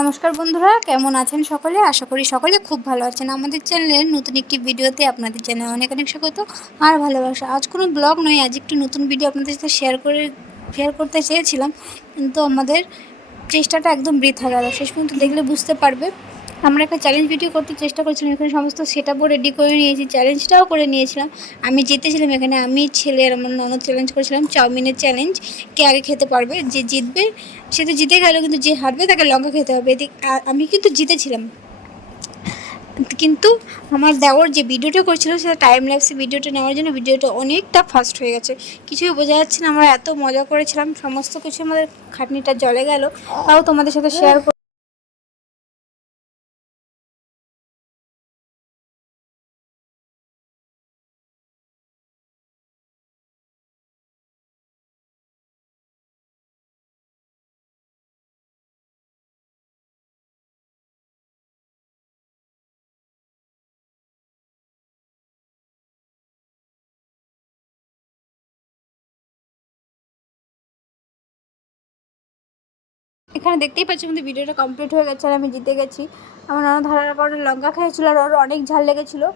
নমস্কার বন্ধুরা, কেমন আছেন সকলে? আশা করি সকলে খুব ভালো আছেন। আমাদের চ্যানেলের নতুন একটি ভিডিওতে আপনাদের জানাই অনেক অনেক স্বাগত আর ভালোবাসা। আজ কোনো ব্লগ নয়, আজ একটু নতুন ভিডিও আপনাদের সাথে শেয়ার করতে চেয়েছিলাম, কিন্তু আমাদের চেষ্টাটা একদম বৃথা গেল। শেষ পর্যন্ত দেখলে বুঝতে পারবে। আমরা একটা চ্যালেঞ্জ ভিডিও করতে চেষ্টা করেছিলাম, এখানে সমস্ত সেটআপও রেডি করে নিয়েছি, চ্যালেঞ্জটাও করে নিয়েছিলাম। আমি জিতেছিলাম, এখানে আমি, ছেলে আর আমার ননদ চ্যালেঞ্জ করেছিলাম, চাউমিনের চ্যালেঞ্জ। কে আগে খেতে পারবে, যে জিতবে সে তো জিতে গেল, কিন্তু যে হারবে তাকে লঙ্কা খেতে হবে। আমি কিন্তু জিতেছিলাম, কিন্তু আমার দেওর যে ভিডিওটা করছিল সেটা টাইম ল্যাপসে ভিডিওটা নেওয়ার জন্য ভিডিওটা অনেকটা ফাস্ট হয়ে গেছে। কিছুই বোঝা যাচ্ছে না। আমরা এত মজা করেছিলাম, সমস্ত কিছু আমাদের খাটনিটা জলে গেল। তাও তোমাদের সাথে শেয়ার। এখানে দেখতেই পাচ্ছি আমাদের ভিডিওটা কমপ্লিট হয়ে গেছে আর আমি জিতে গেছি। আমার ননদ হারার কারণে লঙ্কা খেয়েছিল আর ওর অনেক ঝাল লেগেছিলো।